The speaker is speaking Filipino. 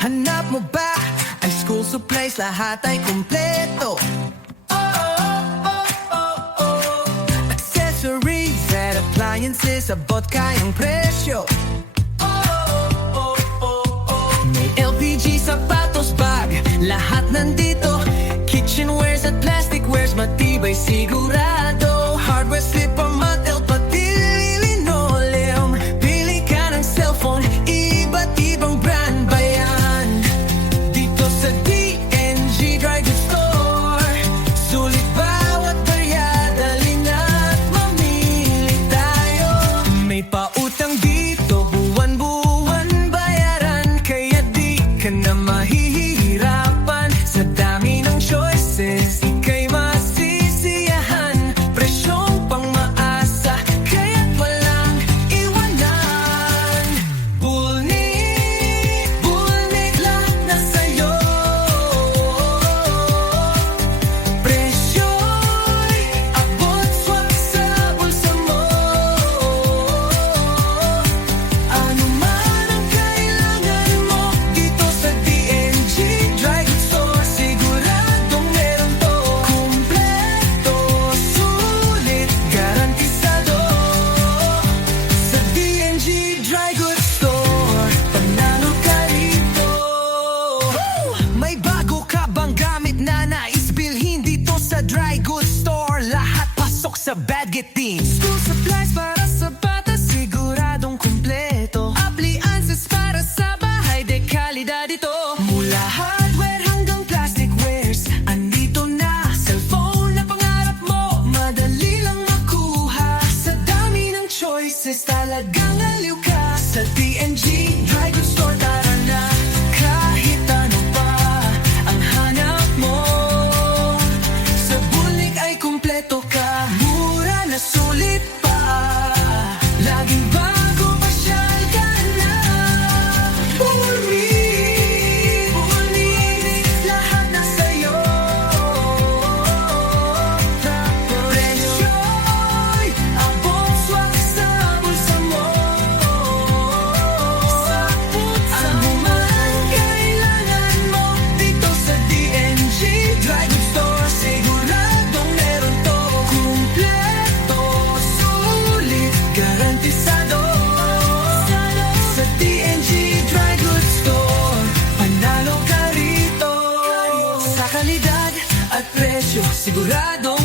Hanap mo ba ay school supplies, lahat ay kumpleto. Accessories at appliances, abot kayang presyo. May LPG, sapatos, bag, lahat nandito. Kitchenwares at plasticwares, matibay sigurado. Hardware, slipper, mat, pati linoleum. Pili ka ng cellphone, iba't ibang brand ba yan? Dito sa DNG Dry Goods Store, sulit bawat barya, dali na't mamili tayo. May pautang dito, buwan-buwan bayaran, kaya di ka na mahihirapan. Sa dami ng choices, ika'y masisiyahan. Presyong pang-maasa, kaya't walang iwanan. Bulnik lang na sa'yo. Presyo'y abot, swak sa bulsa mo. Ano man ang kailangan mo, dito sa DNG Dry Goods Store, siguradong meron to. Kumpleto, sulit, garantisado. Sa DNG Dry Goods Store, panalo ka rito. May bago ka bang gamit na nais bilhin dito sa Dry Goods Store? Lahat pasok sa Badgeting. School supplies para sa bata, siguradong kumpleto. Appliances para sa bahay, de kalidad ito. Mula hardware hanggang plasticwares, andito na. Cellphone na pangarap mo, madali lang makuha. Sa dami ng choices, talagang aliw ka. Sa DNG Dry Goods Store, tara na. Kahit ano pa ang hanap mo, sa Bulnik ay kumpleto ka. Mura na sulit pa, laging bago, pasyal ka na. Bulnik, lahat na sa'yo. Presyo'y abot, swak sa bulsa mo. Ano man kailangan mo, dito sa DNG Dry Goods Store, siguradong meron to. Kumpleto, sulit, garantisado. Sa DNG Dry Goods Store, panalo ka rito. Sa kalidad at presyo, sigurado